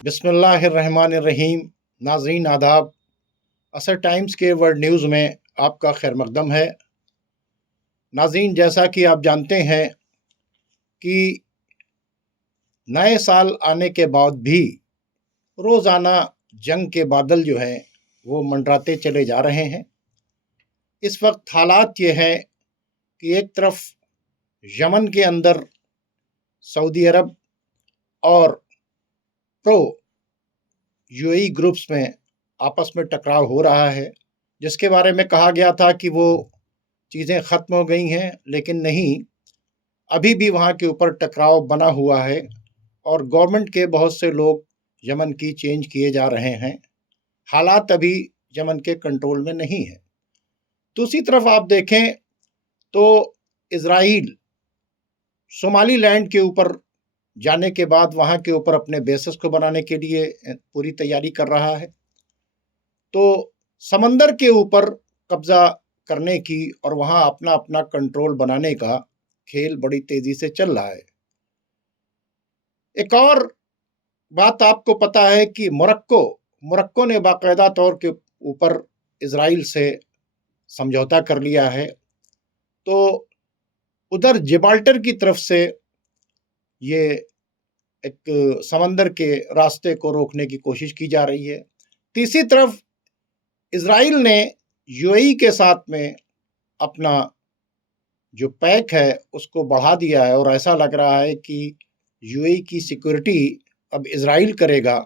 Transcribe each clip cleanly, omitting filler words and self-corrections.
बिस्मिल्लाहिर्रहमानिर्रहीम। नाज़रीन आदाब। असर टाइम्स के वर्ल्ड न्यूज़ में आपका खैर मकदम है। नाज़रीन, जैसा कि आप जानते हैं कि नए साल आने के बाद भी रोज़ाना जंग के बादल जो हैं वो मंडराते चले जा रहे हैं। इस वक्त हालात ये हैं कि एक तरफ यमन के अंदर सऊदी अरब और प्रो यूएई ग्रुप्स में आपस में टकराव हो रहा है, जिसके बारे में कहा गया था कि वो चीज़ें ख़त्म हो गई हैं, लेकिन नहीं, अभी भी वहाँ के ऊपर टकराव बना हुआ है और गवर्नमेंट के बहुत से लोग यमन की चेंज किए जा रहे हैं। हालात अभी यमन के कंट्रोल में नहीं है। दूसरी तरफ आप देखें तो इज़राइल सोमालीलैंड के ऊपर जाने के बाद वहाँ के ऊपर अपने बेसेस को बनाने के लिए पूरी तैयारी कर रहा है। तो समंदर के ऊपर कब्ज़ा करने की और वहाँ अपना अपना कंट्रोल बनाने का खेल बड़ी तेज़ी से चल रहा है। एक और बात आपको पता है कि मोरक्को ने बाकायदा तौर के ऊपर इज़राइल से समझौता कर लिया है। तो उधर जिब्राल्टर की तरफ से ये एक समंदर के रास्ते को रोकने की कोशिश की जा रही है। तीसरी तरफ इज़राइल ने यूएई के साथ में अपना जो पैक है उसको बढ़ा दिया है और ऐसा लग रहा है कि यूएई की सिक्योरिटी अब इज़राइल करेगा,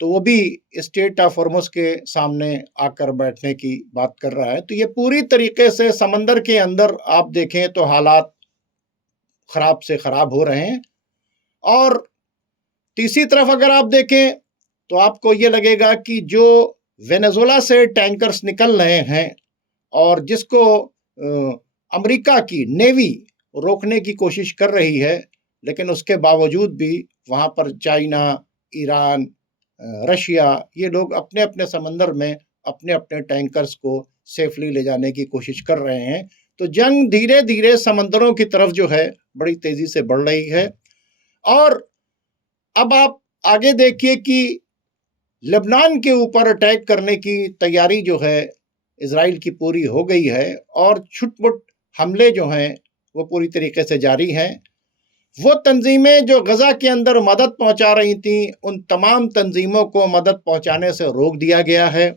तो वो भी स्टेट ऑफ हॉर्मुज़ के सामने आकर बैठने की बात कर रहा है। तो ये पूरी तरीके से समंदर के अंदर आप देखें तो हालात ख़राब से ख़राब हो रहे हैं। और तीसरी तरफ अगर आप देखें तो आपको ये लगेगा कि जो वेनेजुएला से टैंकर्स निकल रहे हैं और जिसको अमेरिका की नेवी रोकने की कोशिश कर रही है, लेकिन उसके बावजूद भी वहाँ पर चाइना, ईरान, रशिया, ये लोग अपने अपने समंदर में अपने अपने टैंकर्स को सेफली ले जाने की कोशिश कर रहे हैं। तो जंग धीरे धीरे समंदरों की तरफ जो है बड़ी तेज़ी से बढ़ रही है। और अब आप आगे देखिए कि लेबनान के ऊपर अटैक करने की तैयारी जो है इज़राइल की पूरी हो गई है और छुटपुट हमले जो हैं वो पूरी तरीके से जारी हैं। वो तंजीमें जो गज़ा के अंदर मदद पहुंचा रही थीं, उन तमाम तंजीमों को मदद पहुंचाने से रोक दिया गया है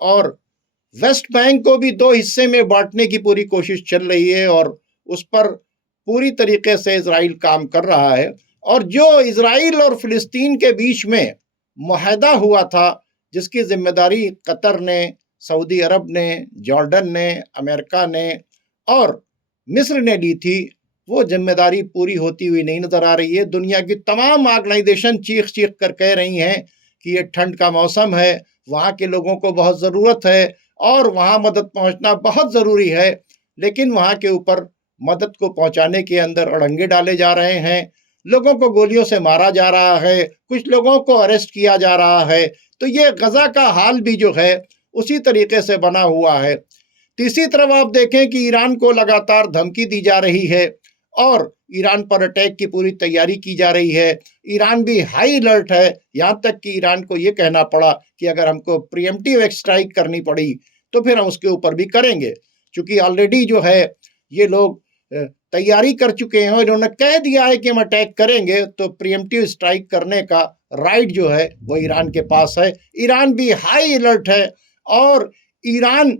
और वेस्ट बैंक को भी दो हिस्से में बांटने की पूरी कोशिश चल रही है और उस पर पूरी तरीके से इज़राइल काम कर रहा है। और जो इज़राइल और फ़िलिस्तीन के बीच में मुआहदा हुआ था, जिसकी जिम्मेदारी कतर ने, सऊदी अरब ने, जॉर्डन ने, अमेरिका ने और मिस्र ने ली थी, वो जिम्मेदारी पूरी होती हुई नहीं नज़र आ रही है। दुनिया की तमाम ऑर्गेनाइजेशन चीख चीख कर कह रही हैं कि ये ठंड का मौसम है, वहाँ के लोगों को बहुत ज़रूरत है और वहाँ मदद पहुँचना बहुत ज़रूरी है, लेकिन वहाँ के ऊपर मदद को पहुँचाने के अंदर अड़ंगे डाले जा रहे हैं। लोगों को गोलियों से मारा जा रहा है, कुछ लोगों को अरेस्ट किया जा रहा है। तो ये गज़ा का हाल भी जो है उसी तरीके से बना हुआ है। तीसरी तरफ आप देखें कि ईरान को लगातार धमकी दी जा रही है और ईरान पर अटैक की पूरी तैयारी की जा रही है। ईरान भी हाई अलर्ट है, यहाँ तक कि ईरान को ये कहना पड़ा कि अगर हमको प्रीएम्प्टिव स्ट्राइक करनी पड़ी तो फिर हम उसके ऊपर भी करेंगे, क्योंकि ऑलरेडी जो है ये लोग तैयारी कर चुके हैं और इन्होंने कह दिया है कि हम अटैक करेंगे, तो प्रीएम्प्टिव स्ट्राइक करने का राइट जो है वो ईरान के पास है। ईरान भी हाई अलर्ट है और ईरान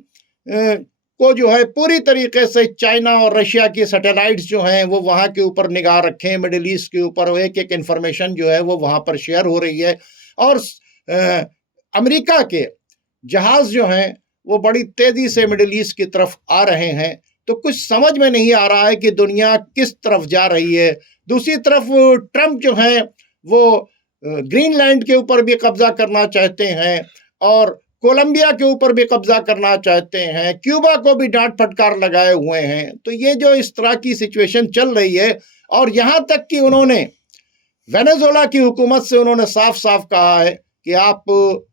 को जो है पूरी तरीके से चाइना और रशिया की सैटेलाइट्स जो हैं वो वहाँ के ऊपर निगाह रखें, मिडिल ईस्ट के ऊपर एक एक इन्फॉर्मेशन जो है वो वहाँ पर शेयर हो रही है। और अमेरिका के जहाज़ जो हैं वो बड़ी तेज़ी से मिडिल ईस्ट की तरफ आ रहे हैं। तो कुछ समझ में नहीं आ रहा है कि दुनिया किस तरफ जा रही है। दूसरी तरफ ट्रंप जो हैं वो ग्रीनलैंड के ऊपर भी कब्जा करना चाहते हैं और कोलंबिया के ऊपर भी कब्जा करना चाहते हैं, क्यूबा को भी डांट फटकार लगाए हुए हैं। तो ये जो इस तरह की सिचुएशन चल रही है, और यहाँ तक कि उन्होंने वेनेजुएला की हुकूमत से उन्होंने साफ साफ कहा है कि आप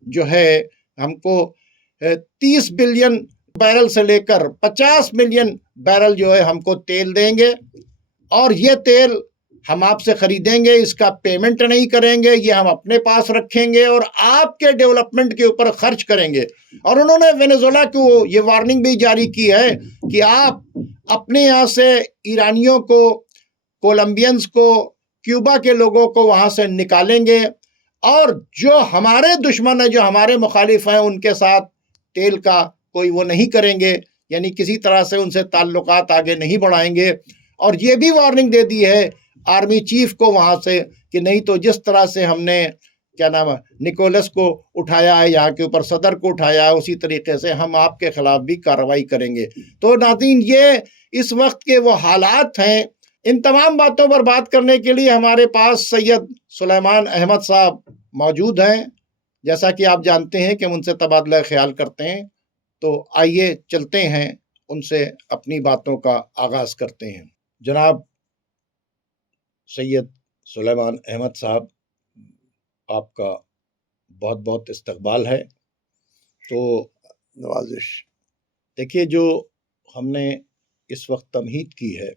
जो है हमको 30 बिलियन बैरल से लेकर 50 मिलियन बैरल जो है हमको तेल देंगे और ये तेल हम आपसे खरीदेंगे, इसका पेमेंट नहीं करेंगे, ये हम अपने पास रखेंगे और आपके डेवलपमेंट के ऊपर खर्च करेंगे। और उन्होंने वेनेजुएला को ये वार्निंग भी जारी की है कि आप अपने यहाँ से ईरानियों को, कोलंबियंस को, क्यूबा के लोगों को वहाँ से निकालेंगे और जो हमारे दुश्मन है, जो हमारे मुखालिफ हैं, उनके साथ तेल का कोई वो नहीं करेंगे, यानी किसी तरह से उनसे ताल्लुकात आगे नहीं बढ़ाएंगे। और ये भी वार्निंग दे दी है आर्मी चीफ को वहाँ से कि नहीं तो जिस तरह से हमने क्या नाम है निकोलस को उठाया है, यहाँ के ऊपर सदर को उठाया है, उसी तरीके से हम आपके खिलाफ भी कार्रवाई करेंगे। तो नाज़रीन, ये इस वक्त के वो हालात हैं। इन तमाम बातों पर बात करने के लिए हमारे पास सैयद सुलेमान अहमद साहब मौजूद हैं। जैसा कि आप जानते हैं कि हम उनसे तबादला ख्याल करते हैं, तो आइए चलते हैं उनसे अपनी बातों का आगाज करते हैं। जनाब सैयद सुलेमान अहमद साहब, आपका बहुत बहुत इस्तकबाल है। तो नवाजिश, देखिए, जो हमने इस वक्त तमहीद की है,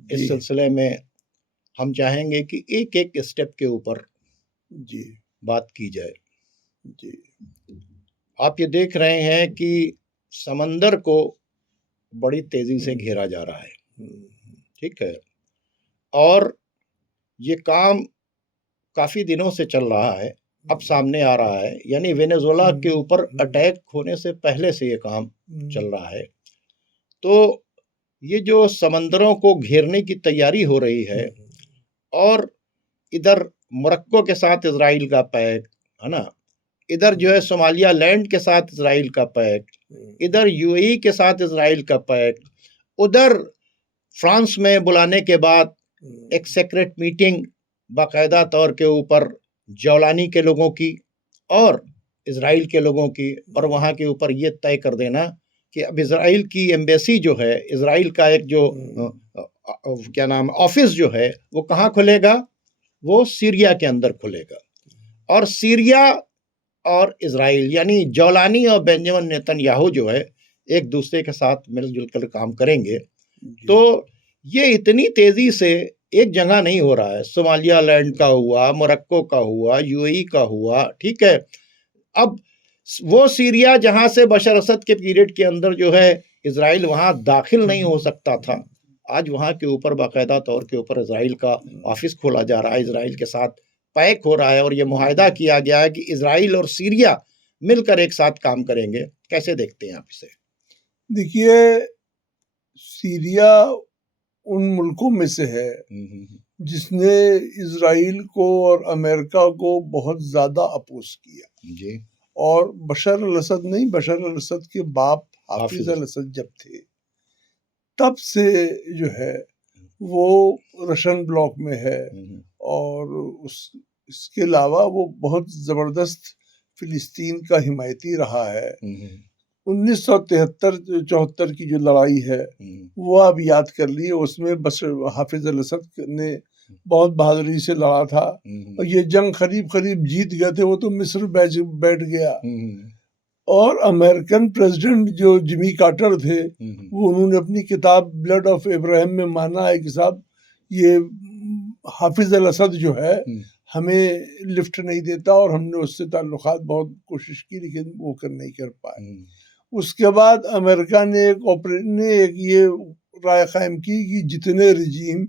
इस सिलसिले में हम चाहेंगे कि एक एक स्टेप के ऊपर जी बात की जाए। जी, आप ये देख रहे हैं कि समंदर को बड़ी तेजी से घेरा जा रहा है, ठीक है, और ये काम काफी दिनों से चल रहा है, अब सामने आ रहा है। यानी वेनेजुएला के ऊपर अटैक होने से पहले से ये काम चल रहा है। तो ये जो समंदरों को घेरने की तैयारी हो रही है, और इधर मोरक्को के साथ इजराइल का पैक है ना, इधर जो है सोमालिया लैंड के साथ इजराइल का पैक, इधर यूएई के साथ इजराइल का पैक, उधर फ्रांस में बुलाने के बाद एक सेक्रेट मीटिंग बाकायदा तौर के ऊपर जौलानी के लोगों की और इजराइल के लोगों की, और वहाँ के ऊपर ये तय कर देना कि अब इजराइल की एम्बेसी जो है, इजराइल का एक जो क्या नाम ऑफिस जो है, वो कहाँ खुलेगा? वो सीरिया के अंदर खुलेगा। और सीरिया और इजराइल यानी जौलानी और बेंजामिन नेतन्याहू जो है एक दूसरे के साथ मिलजुल कर काम करेंगे। तो ये इतनी तेजी से एक जगह नहीं हो रहा है। सोमालिया लैंड का हुआ, मोरक्को का हुआ, यूएई का हुआ, ठीक है। अब वो सीरिया जहां से बशर असद के पीरियड के अंदर जो है इजराइल वहां दाखिल नहीं हो सकता था, आज वहां के ऊपर बाकायदा तौर के ऊपर इजराइल का ऑफिस खोला जा रहा है, इजराइल के साथ पैक हो रहा है, और ये मुआहदा किया गया है कि इजराइल और सीरिया मिलकर एक साथ काम करेंगे। कैसे देखते हैं आप इसे? देखिए, सीरिया उन मुल्कों में से है जिसने इजराइल को और अमेरिका को बहुत ज्यादा अपोज किया जी। और बशर अल असद नहीं, बशर अल असद के बाप हाफिज अल असद जब थे तब से जो है वो रशियन ब्लॉक में है, और इसके अलावा वो बहुत जबरदस्त फिलिस्तीन का हिमायती रहा है। 1973-74 की जो लड़ाई है वो आप याद कर लिए, उसमें बस हाफिज अल असद ने बहुत बहादुरी से लड़ा था, और ये जंग करीब करीब जीत गए थे। वो तो मिस्र बैठ गया, और अमेरिकन प्रेसिडेंट जो जिमी कार्टर थे, वो उन्होंने अपनी किताब ब्लड ऑफ इब्राहिम में माना है कि साहब ये हाफिज अल असद जो है हमें लिफ्ट नहीं देता, और हमने उससे ताल्लुकात बहुत कोशिश की लेकिन वो नहीं कर पाए। उसके बाद अमेरिका ने एक ये राय कायम की कि जितने रिजीम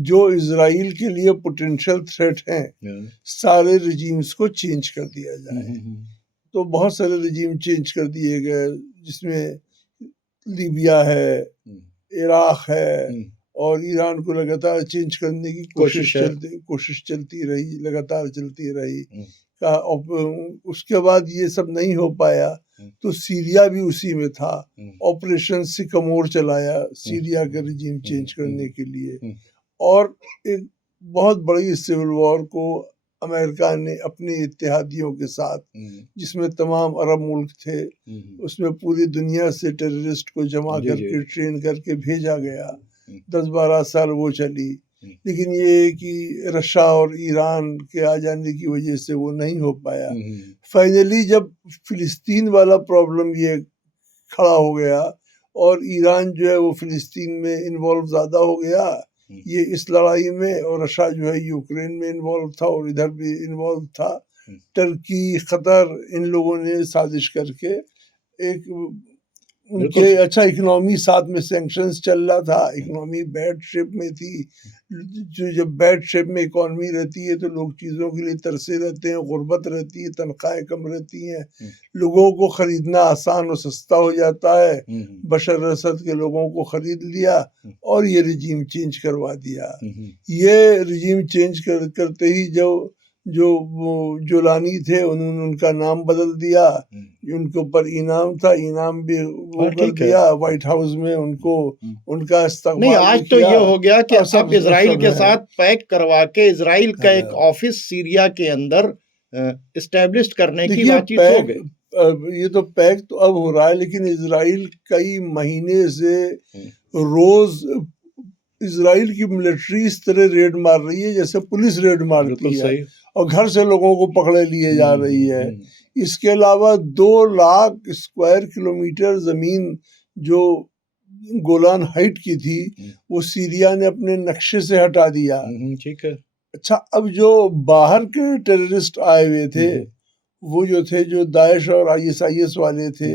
जो इजराइल के लिए पोटेंशियल थ्रेट हैं, सारे रिजीम्स को चेंज कर दिया जाए। तो बहुत सारे रिजीम चेंज कर दिए गए, जिसमें लीबिया है, इराक है, और ईरान को लगातार चेंज करने की कोशिश चलती रही, लगातार चलती रही। उसके बाद ये सब नहीं हो पाया तो सीरिया भी उसी में था, ऑपरेशन सिकमोर चलाया सीरिया का रिजीम चेंज करने के लिए, और एक बहुत बड़ी सिविल वॉर को अमेरिका ने अपने इत्तेहादियों के साथ, जिसमें तमाम अरब मुल्क थे, उसमें पूरी दुनिया से टेररिस्ट को जमा करके ट्रेन करके भेजा गया। 10-12 साल वो चली, लेकिन ये कि रशिया और ईरान के आ जाने की वजह से वो नहीं हो पाया। फाइनली जब फिलिस्तीन वाला प्रॉब्लम ये खड़ा हो गया और ईरान जो है वो फिलिस्तीन में इन्वॉल्व ज़्यादा हो गया, ये इस लड़ाई में, और रशिया जो है यूक्रेन में इन्वॉल्व था और इधर भी इन्वॉल्व था। टर्की, कतर, इन लोगों ने साजिश करके एक उनके अच्छा इकोनॉमी, साथ में सैंक्शंस चल रहा था, इकोनॉमी बैड शेप में थी। जो जब बैड शेप में इकोनॉमी रहती है तो लोग चीज़ों के लिए तरसे रहते हैं, गुर्बत रहती है, तनख्वाहें कम रहती हैं, लोगों को खरीदना आसान और सस्ता हो जाता है। बशर असद के लोगों को खरीद लिया और ये रिजीम चेंज करवा दिया। ये रिजीम चेंज करते ही जो जोलानी थे उन्होंने उनका नाम बदल दिया। उनके ऊपर इनाम था, इनाम भी वो कर दिया। व्हाइट हाउस में उनको उनका इस्तकबाल नहीं, आज तो ये हो गया कि अब इजराइल के साथ पैक करवा के इजराइल का एक ऑफिस सीरिया के अंदर इस्टेब्लिश करने की बातचीत हो गई। ये तो पैक तो अब हो रहा है, लेकिन इजराइल कई महीने से रोज इजराइल की मिलिट्री इस तरह रेड मार रही है जैसे पुलिस रेड मारती है, और घर से लोगों को पकड़े लिए जा रही है। इसके अलावा 2 लाख स्क्वायर किलोमीटर जमीन जो गोलान हाइट की थी वो सीरिया ने अपने नक्शे से हटा दिया। ठीक है। अच्छा, अब जो बाहर के टेररिस्ट आए हुए थे, वो जो थे, जो दाइश और ISIS वाले थे,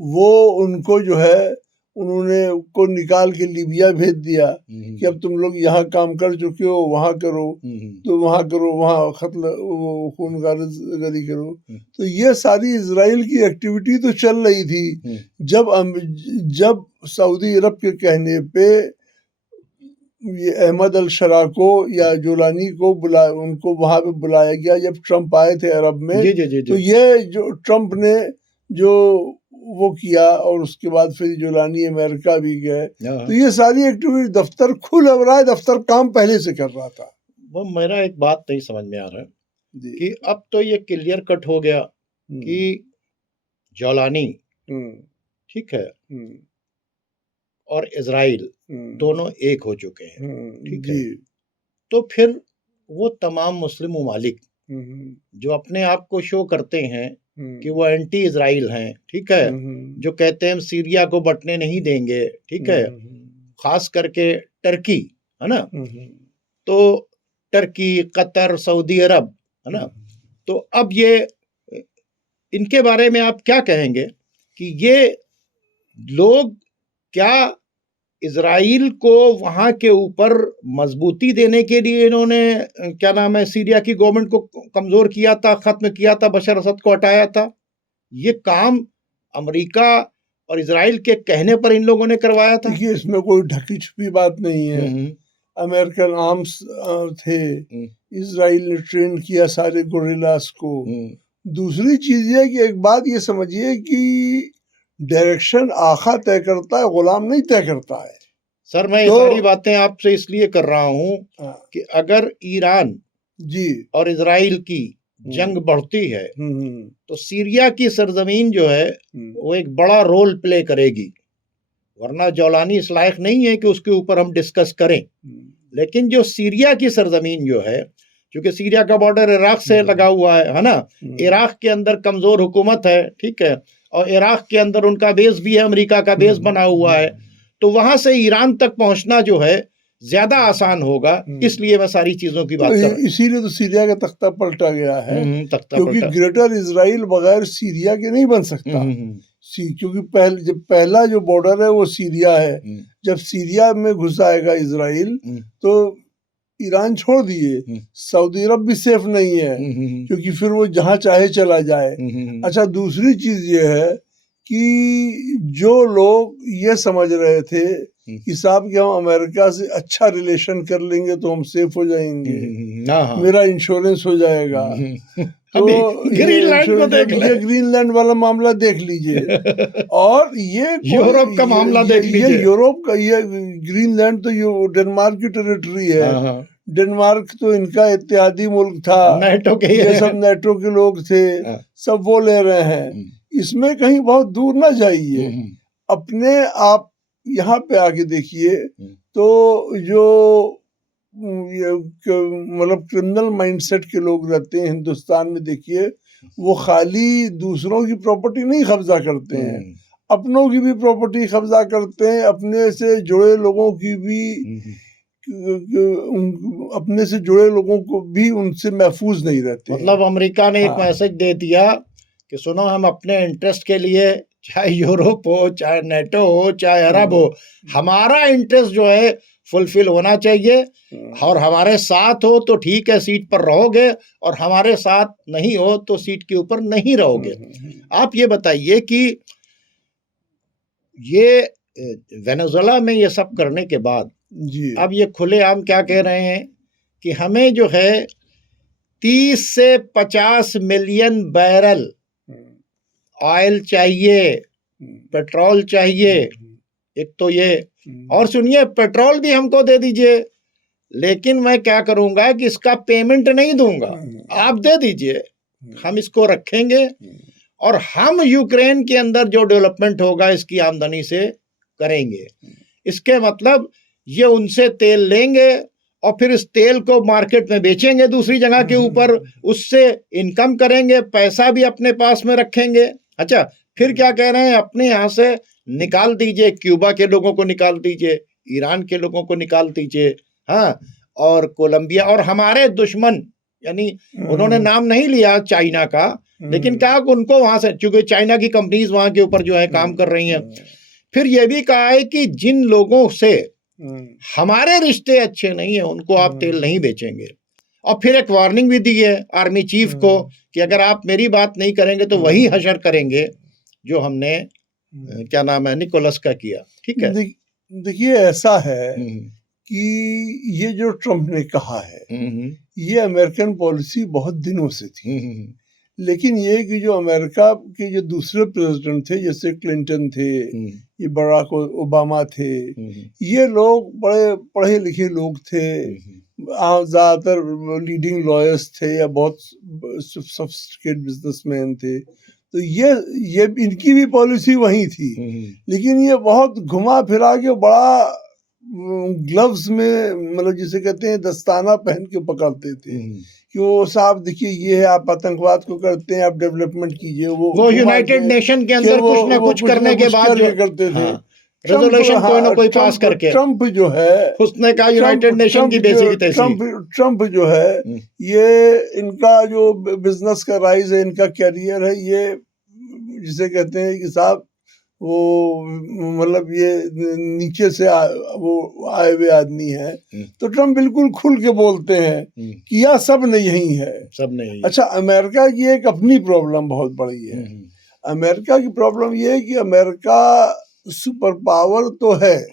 वो उनको जो है उन्होंने को निकाल के लीबिया भेज दिया कि अब तुम लोग यहाँ काम कर चुके हो, वहाँ करो, तो वहाँ करो, वहाँ खूनगारी करो। तो ये सारी इजराइल की एक्टिविटी तो चल रही थी। जब सऊदी अरब के कहने पे ये अहमद अल शरा को या जोलानी को उनको वहाँ पे बुलाया गया, जब ट्रम्प आए थे अरब में, तो ये जो ट्रम्प ने जो वो किया, और उसके बाद फिर जोलानी अमेरिका भी गए, तो ये सारी एक्टिविटी, दफ्तर खुल अब रहा है, दफ्तर काम पहले से कर रहा था। वो मेरा एक बात नहीं समझ में आ रहा है कि अब तो ये क्लियर कट हो गया कि जोलानी, ठीक है, और इजराइल दोनों एक हो चुके हैं, ठीक है। तो फिर वो तमाम मुस्लिम ममालिक जो अपने आप को शो करते हैं कि वो एंटी इजराइल हैं, ठीक है, जो कहते हैं हम सीरिया को बटने नहीं देंगे, ठीक है, खास करके टर्की, है ना, तो टर्की, कतर, सऊदी अरब, है ना, तो अब ये इनके बारे में आप क्या कहेंगे कि ये लोग क्या इजराइल को वहां के ऊपर मजबूती देने के लिए इन्होंने क्या नाम है सीरिया की गवर्नमेंट को कमजोर किया था, खत्म किया था, बशर असद को हटाया था? ये काम अमेरिका और इजराइल के कहने पर इन लोगों ने करवाया था। देखिए, इसमें कोई ढकी छुपी बात नहीं है। अमेरिकन आर्म्स थे, इजराइल ने ट्रेन किया सारे गोरिल्लास को। दूसरी चीज है कि एक बात ये समझिए कि डायरेक्शन आखा तय करता है, गुलाम नहीं तय करता है। सर, मैं ये सारी बातें आपसे इसलिए कर रहा हूँ कि अगर ईरान जी और इजराइल की जंग बढ़ती है तो सीरिया की सरजमीन जो है वो एक बड़ा रोल प्ले करेगी, वरना जोलानी इस लायक नहीं है कि उसके ऊपर हम डिस्कस करें। लेकिन जो सीरिया की सरजमीन जो है, क्योंकि सीरिया का बॉर्डर इराक से लगा हुआ है ना, इराक के अंदर कमजोर हुकूमत है, ठीक है, और इराक के अंदर उनका बेस भी है, अमेरिका का बेस बना हुआ है, तो वहां से ईरान तक पहुंचना जो है ज्यादा आसान होगा। इसलिए मैं सारी चीजों की बात कर रहा हूं। इसीलिए तो सीरिया का तख्ता पलटा गया है, क्योंकि ग्रेटर इजराइल बगैर सीरिया के नहीं बन सकता। क्योंकि जब पहला जो बॉर्डर है वो सीरिया है, जब सीरिया में घुस आएगा इजराइल तो ईरान छोड़ दिए, सऊदी अरब भी सेफ नहीं है, क्योंकि फिर वो जहां चाहे चला जाए। अच्छा, दूसरी चीज ये है कि जो लोग ये समझ रहे थे कि साहब कि हम अमेरिका से अच्छा रिलेशन कर लेंगे तो हम सेफ हो जाएंगे, मेरा इंश्योरेंस हो जाएगा, तो ग्रीनलैंड को देख लीजिए, ग्रीनलैंड वाला मामला देख लीजिए, और ये यूरोप का मामला देख लीजिए। ये यूरोप का, ये ग्रीनलैंड तो ये डेनमार्क की टेरिटरी है। डेनमार्क तो इनका इत्तेहादी मुल्क था, नेटो के, ये सब नेटो के लोग थे, सब वो ले रहे हैं। इसमें कहीं बहुत दूर ना जाइए, अपने आप यहाँ पे आके देखिए तो जो मतलब क्रिमिनल माइंडसेट के लोग रहते हैं हिंदुस्तान में, देखिए वो खाली दूसरों की प्रॉपर्टी नहीं कब्जा करते हैं, अपनों की भी प्रॉपर्टी कब्जा करते हैं, अपने से जुड़े लोगों की भी अपने से जुड़े लोगों को भी उनसे महफूज नहीं रहते। मतलब अमेरिका ने एक हाँ। मैसेज दे दिया कि सुनो, हम अपने इंटरेस्ट के लिए, चाहे यूरोप हो, चाहे नेटो हो, चाहे अरब हो, हमारा इंटरेस्ट जो है फुलफिल होना चाहिए, और हमारे साथ हो तो ठीक है, सीट पर रहोगे, और हमारे साथ नहीं हो तो सीट के ऊपर नहीं रहोगे। आप ये बताइए कि ये वेनेजुएला में ये सब करने के बाद जी अब ये खुलेआम क्या कह रहे हैं कि हमें जो है 30 से 50 मिलियन बैरल ऑयल चाहिए, पेट्रोल चाहिए। एक तो ये, और सुनिए, पेट्रोल भी हमको दे दीजिए, लेकिन मैं क्या करूंगा कि इसका पेमेंट नहीं दूंगा, आप दे दीजिए, हम इसको रखेंगे, और हम यूक्रेन के अंदर जो डेवलपमेंट होगा इसकी आमदनी से करेंगे। इसके मतलब ये उनसे तेल लेंगे और फिर इस तेल को मार्केट में बेचेंगे दूसरी जगह के ऊपर, उससे इनकम करेंगे, पैसा भी अपने पास में रखेंगे। अच्छा, फिर क्या कह रहे हैं, अपने यहाँ से निकाल दीजिए, क्यूबा के लोगों को निकाल दीजिए, ईरान के लोगों को निकाल दीजिए, हाँ, और कोलंबिया, और हमारे दुश्मन, यानी उन्होंने नाम नहीं लिया चाइना का, लेकिन कहा कि उनको वहां से, क्योंकि चाइना की कंपनीज वहां के ऊपर जो है काम कर रही हैं। फिर यह भी कहा है कि जिन लोगों से हमारे रिश्ते अच्छे नहीं है उनको आप तेल नहीं बेचेंगे, और फिर एक वार्निंग भी दी है आर्मी चीफ को कि अगर आप मेरी बात नहीं करेंगे तो वही हशर करेंगे जो हमने क्या नाम है, निकोलस का किया। ठीक है, देखिए ऐसा है कि ये जो ट्रम्प ने कहा है ये अमेरिकन पॉलिसी बहुत दिनों से थी, लेकिन ये कि जो अमेरिका के जो दूसरे प्रेसिडेंट थे, जैसे क्लिंटन थे, ये बराक ओबामा थे, ये लोग बड़े पढ़े लिखे लोग थे, ज़्यादातर लीडिंग लॉयर्स थे या बहुत सोफिस्टिकेटेड बिजनेसमैन थे, तो ये इनकी भी पॉलिसी वही थी। लेकिन ये बहुत घुमा फिरा के बड़ा ग्लव्स में, मतलब जिसे कहते हैं दस्ताना पहन के पकड़ते थे कि वो साहब देखिए ये है, आप आतंकवाद को करते हैं, आप डेवलपमेंट कीजिए, वो यूनाइटेड नेशन के अंदर कुछ ना कुछ करने के बाद जो करते थे, रेजोल्यूशन कोई ना कोई पास करके। ट्रम्प जो है, उसने कहा यूनाइटेड नेशन की बेसिक तैसी। ट्रम्प जो है, ये इनका जो बिजनेस का राइज है, इनका कैरियर है, ये जिसे कहते हैं कि साहब वो मतलब ये नीचे से वो आए हुए आदमी है, तो ट्रम्प बिल्कुल खुल के बोलते हैं कि यह सब नहीं यही है, सब नहीं। अच्छा, अमेरिका की एक अपनी प्रॉब्लम बहुत बड़ी है। अमेरिका की प्रॉब्लम ये है कि अमेरिका सुपर पावर तो है,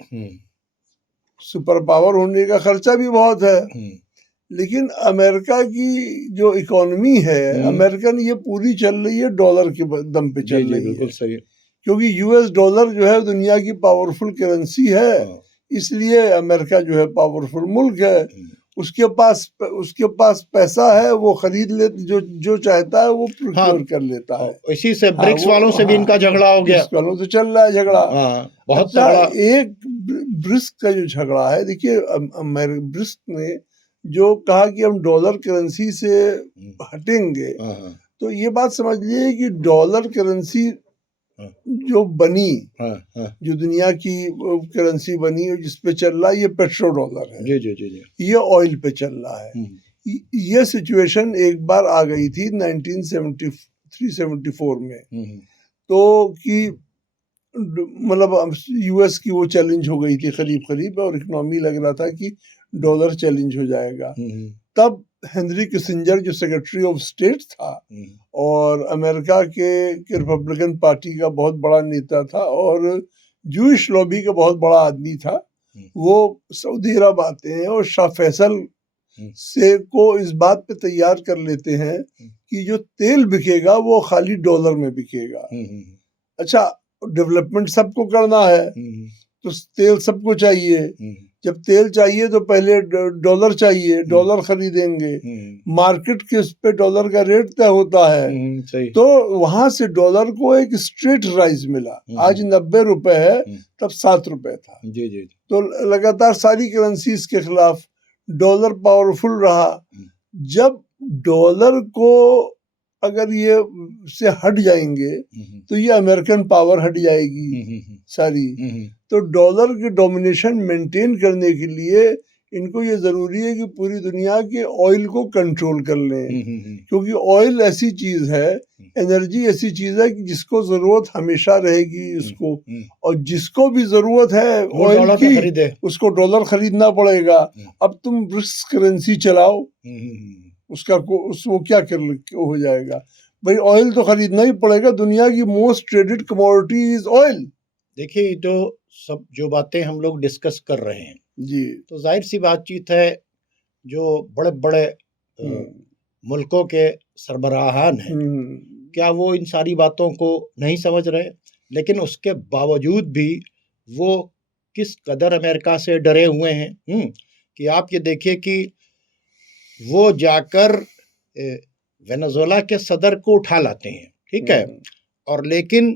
सुपर पावर होने का खर्चा भी बहुत है, लेकिन अमेरिका की जो इकोनॉमी है अमेरिकन, ये पूरी चल रही है डॉलर के दम पे चल रही है। बिल्कुल सही, क्योंकि यूएस डॉलर जो है दुनिया की पावरफुल करेंसी है, इसलिए अमेरिका जो है पावरफुल मुल्क है, उसके पास पैसा है, वो खरीद ले, जो चाहता है वो प्रोक्योर कर लेता है। इसी से ब्रिक्स वालों से भी इनका झगड़ा हो गया, ब्रिक्स वालों से चल रहा है झगड़ा, बहुत तगड़ा। एक ब्रिक्स का जो झगड़ा है, देखिए ब्रिक्स ने जो कहा कि हम डॉलर करेंसी से हटेंगे, तो ये बात समझ लिए कि डॉलर करेंसी जो बनी, जो दुनिया की करेंसी बनी और जिस पे चल रहा है, ये पेट्रो डॉलर है, जी। ये ऑयल पे चल रहा है। ये सिचुएशन एक बार आ गई थी 1973-74 में, तो कि मतलब यूएस की वो चैलेंज हो गई थी करीब, और इकोनॉमी लग रहा था कि डॉलर चैलेंज हो जाएगा। तब हेनरी किसिंजर जो सेक्रेटरी ऑफ स्टेट था और अमेरिका के रिपब्लिकन पार्टी का बहुत बड़ा नेता था और जूइश लॉबी का बहुत बड़ा आदमी था, वो सऊदी अरब आते हैं और शाह फैसल से को इस बात पे तैयार कर लेते हैं कि जो तेल बिकेगा वो खाली डॉलर में बिकेगा। अच्छा, डेवलपमेंट सबको करना है तो तेल सबको चाहिए, जब तेल चाहिए तो पहले डॉलर चाहिए, डॉलर खरीदेंगे, मार्केट के उस पे डॉलर का रेट तय होता है, तो वहां से डॉलर को एक स्ट्रेट राइज मिला। आज 90 रुपए है, तब 7 रुपए था। जी। तो लगातार सारी करेंसीज के खिलाफ डॉलर पावरफुल रहा। जब डॉलर को अगर ये से हट जाएंगे तो ये अमेरिकन पावर हट जाएगी सारी। तो डॉलर की डोमिनेशन मेंटेन करने के लिए इनको ये जरूरी है कि पूरी दुनिया के ऑयल को कंट्रोल कर लें, क्योंकि ऑयल ऐसी चीज है, एनर्जी ऐसी चीज है कि जिसको जरूरत हमेशा रहेगी उसको, और जिसको भी जरूरत है ऑयल की उसको डॉलर खरीदना पड़ेगा। अब तुम ब्रिक्स करेंसी चलाओ, उसको क्या कर हो जाएगा भाई, ऑयल तो खरीदना ही पड़ेगा। दुनिया की most traded commodity is oil. देखिए तो सब जो बातें हम लोग डिस्कस कर रहे हैं जी, तो जाहिर सी बातचीत है, जो बड़े बड़े मुल्कों के सरबराहान हैं, क्या वो इन सारी बातों को नहीं समझ रहे? लेकिन उसके बावजूद भी वो किस कदर अमेरिका से डरे हुए हैं कि आप ये देखिए कि वो जाकर वेनेजुएला के सदर को उठा लाते हैं, ठीक है, और लेकिन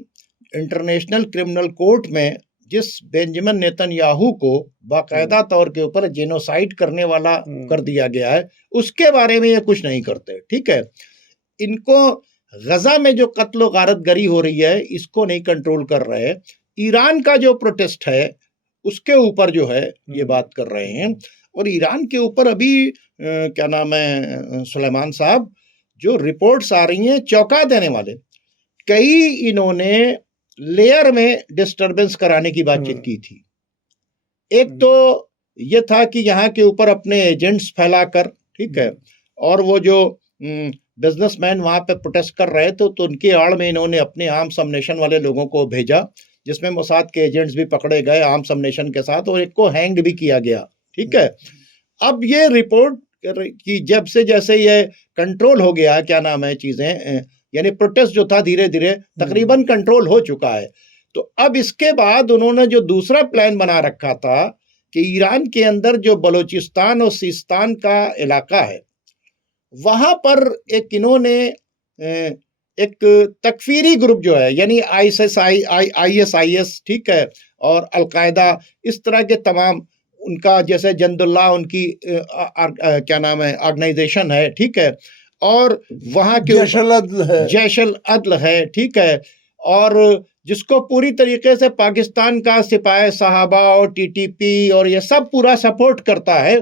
इंटरनेशनल क्रिमिनल कोर्ट में जिस बेंजामिन नेतन्याहू को बाकायदा तौर के ऊपर जेनोसाइड करने वाला कर दिया गया है, उसके बारे में ये कुछ नहीं करते, ठीक है। इनको गजा में जो कत्ल गारतगरी हो रही है इसको नहीं कंट्रोल कर रहे। ईरान का जो प्रोटेस्ट है उसके ऊपर जो है ये बात कर रहे हैं, और ईरान के ऊपर अभी क्या नाम है सुलेमान साहब, जो रिपोर्ट्स आ रही हैं चौंका देने वाले। कई इन्होंने लेयर में डिस्टरबेंस कराने की बातचीत की थी। एक तो ये था कि यहाँ के ऊपर अपने एजेंट्स फैलाकर, ठीक है, और वो जो बिजनेसमैन वहाँ पे प्रोटेस्ट कर रहे थे तो उनके आड़ में इन्होंने अपने आर्म्स अमनेशन वाले लोगों को भेजा, जिसमें मोसाद के एजेंट्स भी पकड़े गए आर्म्स अमनेशन के साथ, और एक को हैंग भी किया गया, ठीक है। अब ये रिपोर्ट कि जब से जैसे ये कंट्रोल हो गया, क्या नाम है चीजें, यानी प्रोटेस्ट जो था धीरे धीरे तकरीबन कंट्रोल हो चुका है, तो अब इसके बाद उन्होंने जो दूसरा प्लान बना रखा था कि ईरान के अंदर जो बलूचिस्तान और सिस्तान का इलाका है वहां पर एक इन्होंने एक तकफीरी ग्रुप जो है, यानी ISIS, ठीक है, और अलकायदा, इस तरह के तमाम उनका, जैसे जंदुल्ला उनकी क्या नाम है ऑर्गेनाइजेशन है, ठीक है, और वहाँ के जैशल अदल है, ठीक है, और जिसको पूरी तरीके से पाकिस्तान का सिपाही साहबा और TTP और ये सब पूरा सपोर्ट करता है।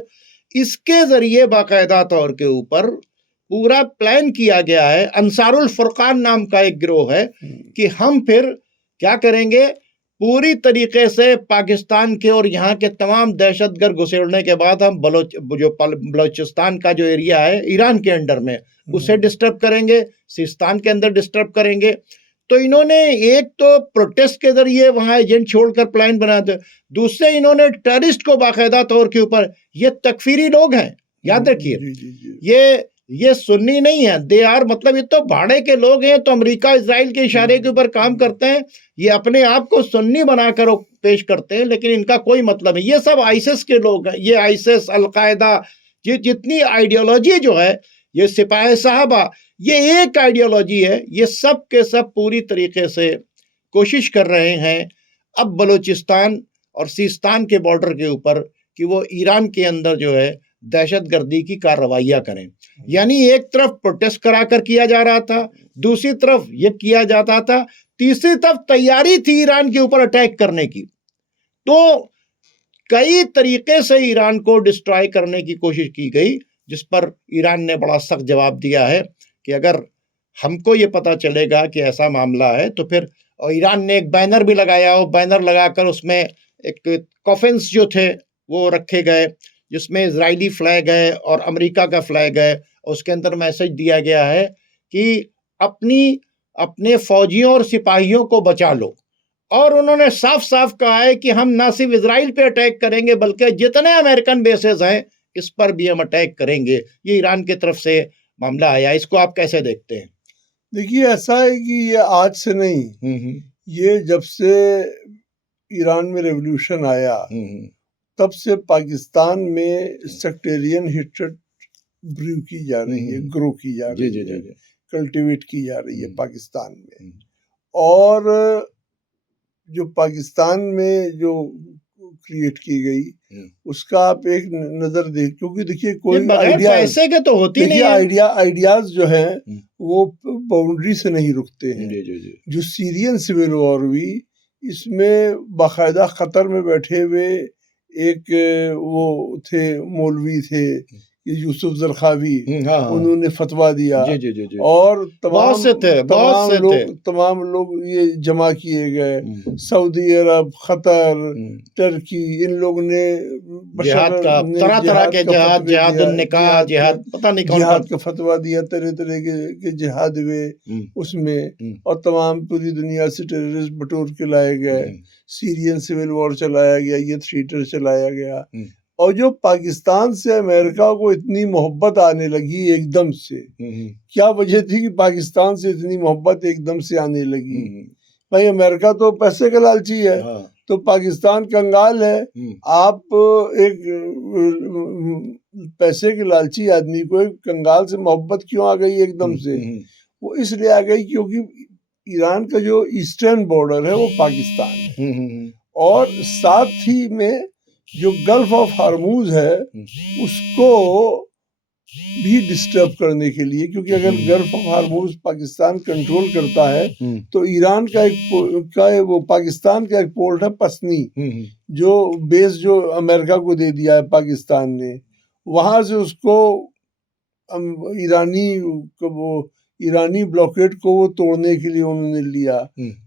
इसके जरिए बाकायदा तौर के ऊपर पूरा प्लान किया गया है। अंसारुल फुरकान नाम का एक गिरोह है कि हम फिर क्या करेंगे, पूरी तरीके से पाकिस्तान के और यहाँ के तमाम दहशतगर्द घुसेड़ने के बाद हम बलोचिस्तान का जो एरिया है ईरान के अंडर में उसे डिस्टर्ब करेंगे, सिस्तान के अंदर डिस्टर्ब करेंगे। तो इन्होंने एक तो प्रोटेस्ट के जरिए वहां एजेंट छोड़कर प्लान बना दे, दूसरे इन्होंने टेररिस्ट को बाकायदा तौर के ऊपर, ये तकफीरी लोग हैं, याद रखिए, ये सुन्नी नहीं है, दे आर, मतलब ये तो भाड़े के लोग हैं, तो अमेरिका इजराइल के इशारे के ऊपर काम करते हैं, ये अपने आप को सुन्नी बनाकर पेश करते हैं, लेकिन इनका कोई मतलब नहीं। ये सब आईसिस के लोग हैं, ये आईसिस, अलकायदा, ये जितनी आइडियोलॉजी जो है, ये सिपाही साहबा, ये एक आइडियोलॉजी है, ये सब के सब पूरी तरीके से कोशिश कर रहे हैं अब बलूचिस्तान और सिस्तान के बॉर्डर के ऊपर कि वो ईरान के अंदर जो है दहशतगर्दी की कार्रवाइयां करें। यानी एक तरफ प्रोटेस्ट कराकर किया जा रहा था, दूसरी तरफ ये किया जाता था, तीसरी तरफ तैयारी थी ईरान के ऊपर अटैक करने की। तो कई तरीके से ईरान को डिस्ट्रॉय करने की कोशिश की गई, जिस पर ईरान ने बड़ा सख्त जवाब दिया है कि अगर हमको ये पता चलेगा कि ऐसा मामला है तो फिर, और ईरान ने एक बैनर भी लगाया, वो बैनर लगाकर उसमें एक कॉफिन्स जो थे वो रखे गए जिसमें इजरायली फ्लैग है और अमेरिका का फ्लैग है, उसके अंदर मैसेज दिया गया है कि अपने फौजियों और सिपाहियों को बचा लो, और उन्होंने साफ साफ कहा है कि हम ना सिर्फ इजराइल पे अटैक करेंगे बल्कि जितने अमेरिकन बेसेस हैं इस पर भी हम अटैक करेंगे। ये ईरान की तरफ से मामला आया, इसको आप कैसे देखते हैं? देखिए, ऐसा है कि ये आज से नहीं, ये जब से ईरान में रेवोल्यूशन आया तब से पाकिस्तान में सेक्टेरियन हिट्रेड ब्रू की जा रही है, ग्रो की जा रही है, कल्टीवेट की जा रही है पाकिस्तान में। और जो पाकिस्तान में जो क्रिएट की गई उसका आप एक नजर देख, क्योंकि देखिए कोई आइडिया ऐसे के तो होती नहीं, आइडियाज जो है वो बाउंड्री से नहीं रुकते हैं। जो सीरियन सिविल वॉर हुई, इसमें बाकायदा कतर में बैठे हुए एक वो थे मौलवी थे यूसुफ जरखावी, हाँ हाँ उन्होंने फतवा दिया जी जी जी जी और बहुत से थे बहुत से थे तमाम लोग ये जमा किए गए। हम्म, सऊदी अरब, खतर, हम्म, टर्की, इन लोग ने जिहाद बशर का ने तरह तरह के जिहाद का जिहाद फतवे जिहाद दिया, निकाह जिहाद पता नहीं कौन जिहाद कौन का फतवा दिया, तरह तरह के जिहाद हुए उसमें, और तमाम पूरी दुनिया से टेररिस्ट बटोर के लाए गए। सीरियन सिविल वॉर चलाया गया, ये थिएटर चलाया गया। और जो पाकिस्तान से अमेरिका को इतनी मोहब्बत आने लगी एकदम से, क्या वजह थी कि पाकिस्तान से इतनी मोहब्बत एकदम से आने लगी? भाई अमेरिका तो पैसे का लालची है, तो पाकिस्तान कंगाल है। आप एक पैसे के लालची आदमी को एक कंगाल से मोहब्बत क्यों आ गई एकदम से? वो इसलिए आ गई क्योंकि ईरान का जो ईस्टर्न बॉर्डर है वो पाकिस्तान है, और साथ ही में जो गल्फ ऑफ हार्मूज है उसको भी डिस्टर्ब करने के लिए, क्योंकि अगर gulf of Hormuz Pakistan control करता है तो ईरान का वो पाकिस्तान का एक पोर्ट है पसनी, जो बेस जो अमेरिका को दे दिया है पाकिस्तान ने, वहां से उसको ईरानी ब्लॉकेड को वो तोड़ने के लिए उन्होंने लिया।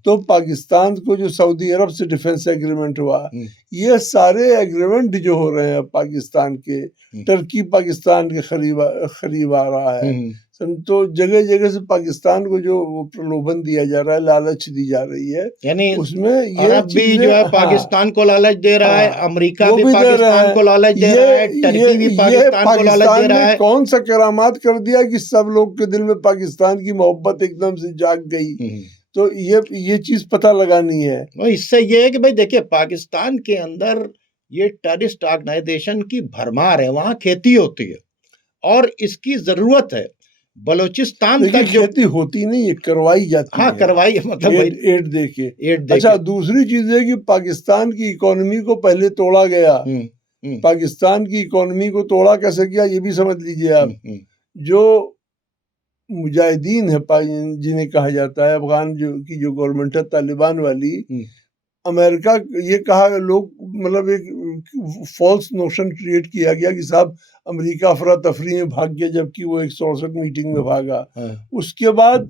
तो पाकिस्तान को जो सऊदी अरब से डिफेंस एग्रीमेंट हुआ, ये सारे एग्रीमेंट जो हो रहे हैं पाकिस्तान के, टर्की पाकिस्तान के करीब आ रहा है, तो जगह जगह से पाकिस्तान को जो प्रलोभन दिया जा रहा है, लालच दी जा रही है, यानी उसमें ये अरब भी जो है पाकिस्तान को लालच दे रहा है, अमेरिका भी पाकिस्तान को लालच दे रहा है, टर्की भी पाकिस्तान को लालच दे रहा है। कौन सा करामात कर दिया कि सब लोग के दिल में पाकिस्तान की मोहब्बत एकदम से जाग गई? तो ये चीज पता लगानी है। इससे ये है कि भाई देखिए, पाकिस्तान के अंदर ये टेररिस्ट ऑर्गेनाइजेशन की भरमार है, वहां खेती होती है और इसकी जरूरत है। बलोचिस्तान तक जो खेती होती नहीं है, करवाई जाती हाँ है। करवाई मतलब एड देके। अच्छा, दूसरी चीज है कि पाकिस्तान की इकोनॉमी को पहले तोड़ा गया। पाकिस्तान की इकोनॉमी को तोड़ा कैसे किया ये भी समझ लीजिए आप। जो मुजाहिदीन है जिन्हें कहा जाता है, अफगान जो गवर्नमेंट है तालिबान वाली, अमेरिका ये कहा लोग, मतलब एक फॉल्स नोशन क्रिएट किया गया कि साहब अमेरिका अफरा तफरी में भाग गया, जबकि वो 164 मीटिंग में भागा। उसके बाद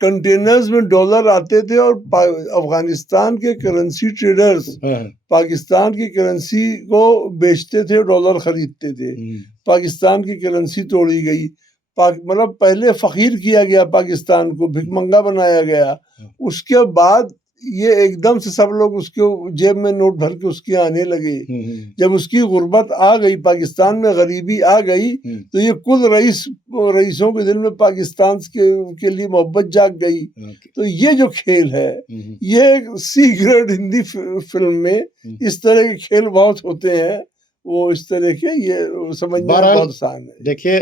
कंटेनर्स में डॉलर आते थे और अफगानिस्तान के करेंसी ट्रेडर्स पाकिस्तान की करेंसी को बेचते थे, डॉलर खरीदते थे। पाकिस्तान की करेंसी तोड़ी गई, मतलब पहले फकीर किया गया पाकिस्तान को, भिखमंगा बनाया गया। उसके बाद ये एकदम से सब लोग उसके जेब में नोट भर के उसके आने लगे। जब उसकी गुर्बत आ गई, पाकिस्तान में गरीबी आ गई, तो ये कुल रईसों के दिल में पाकिस्तान के लिए मोहब्बत जाग गई। तो ये जो खेल है, ये सी ग्रेड हिंदी फिल्म में इस तरह के खेल बहुत होते हैं, वो इस तरह के, ये समझना बहुत आसान है। देखिए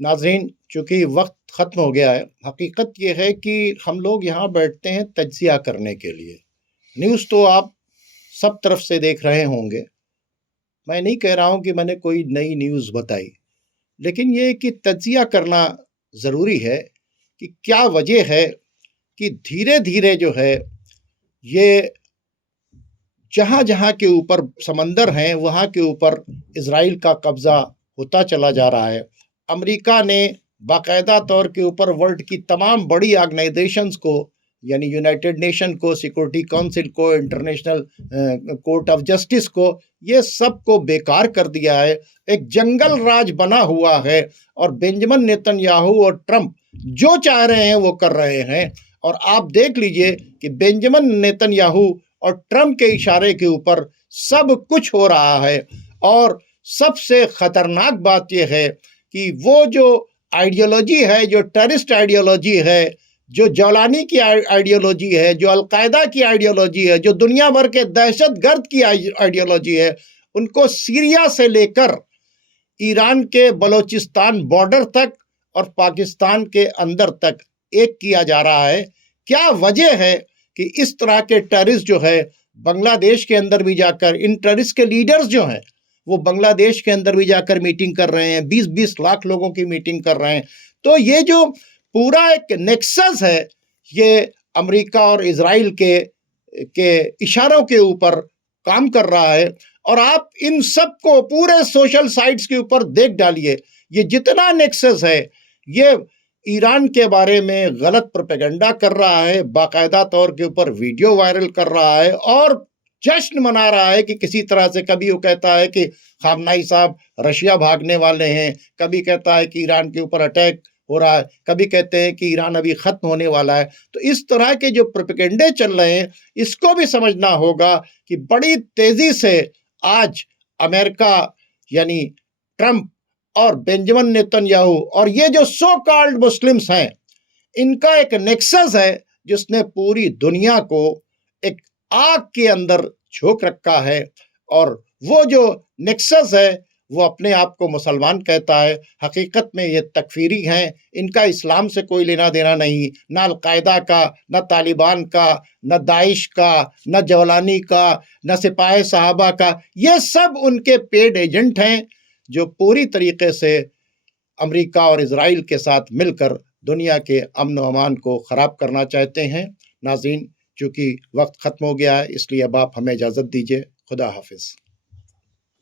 नाज़रीन, चूंकि वक्त ख़त्म हो गया है, हकीकत ये है कि हम लोग यहाँ बैठते हैं तज्जिया करने के लिए। न्यूज़ तो आप सब तरफ से देख रहे होंगे, मैं नहीं कह रहा हूँ कि मैंने कोई नई न्यूज़ बताई, लेकिन ये कि तज्जिया करना ज़रूरी है कि क्या वजह है कि धीरे धीरे जो है ये जहाँ जहाँ के ऊपर समंदर हैं वहाँ के ऊपर इजराइल का कब्ज़ा होता चला जा रहा है। अमेरिका ने बाकायदा तौर के ऊपर वर्ल्ड की तमाम बड़ी ऑर्गेनाइजेशंस को, यानी यूनाइटेड नेशन को, सिक्योरिटी काउंसिल को, इंटरनेशनल कोर्ट ऑफ जस्टिस को, ये सब को बेकार कर दिया है। एक जंगल राज बना हुआ है और बेंजामिन नेतन्याहू और ट्रंप जो चाह रहे हैं वो कर रहे हैं। और आप देख लीजिए कि बेंजामिन नेतन्याहू और ट्रंप के इशारे के ऊपर सब कुछ हो रहा है। और सबसे खतरनाक बात यह है कि वो जो आइडियोलॉजी है, जो टेररिस्ट आइडियोलॉजी है, जो जौलानी की आइडियोलॉजी है, जो अलकायदा की आइडियोलॉजी है, जो दुनिया भर के दहशतगर्द की आइडियोलॉजी है, उनको सीरिया से लेकर ईरान के बलोचिस्तान बॉर्डर तक और पाकिस्तान के अंदर तक एक किया जा रहा है। क्या वजह है कि इस तरह के टेररिस्ट जो है बांग्लादेश के अंदर भी जाकर, इन टेररिस्ट के लीडर्स जो हैं वो बांग्लादेश के अंदर भी जाकर मीटिंग कर रहे हैं, 20-20 लाख लोगों की मीटिंग कर रहे हैं। तो ये जो पूरा एक नेक्सस है, ये अमेरिका और इजराइल के इशारों के ऊपर काम कर रहा है। और आप इन सब को पूरे सोशल साइट्स के ऊपर देख डालिए, ये जितना नेक्सस है, ये ईरान के बारे में गलत प्रोपेगेंडा कर रहा है, बाकायदा तौर के ऊपर वीडियो वायरल कर रहा है और जश्न मना रहा है कि किसी तरह से। कभी वो कहता है कि खामनाई साहब रशिया भागने वाले हैं, कभी कहता है कि ईरान के ऊपर अटैक हो रहा है, कभी कहते हैं कि ईरान अभी खत्म होने वाला है। तो इस तरह के जो प्रोपेगेंडे चल रहे हैं, इसको भी समझना होगा कि बड़ी तेजी से आज अमेरिका यानी ट्रंप और बेंजामिन नेतन्याहू और ये जो सो कॉल्ड मुस्लिम्स हैं, इनका एक नेक्सस है जिसने पूरी दुनिया को एक आग के अंदर झोंक रखा है। और वो जो नेक्सस है वो अपने आप को मुसलमान कहता है, हकीकत में ये तकफीरी हैं, इनका इस्लाम से कोई लेना देना नहीं, न अलकायदा का, न तालिबान का, न दाइश का, न जवलानी का, न सिपाही साहबा का। ये सब उनके पेड एजेंट हैं जो पूरी तरीके से अमेरिका और इजराइल के साथ मिलकर दुनिया के अमन व अमान को ख़राब करना चाहते हैं। नाज़रीन, चूँकि वक्त ख़त्म हो गया है, इसलिए अब आप हमें इजाज़त दीजिए। खुदा हाफिज़।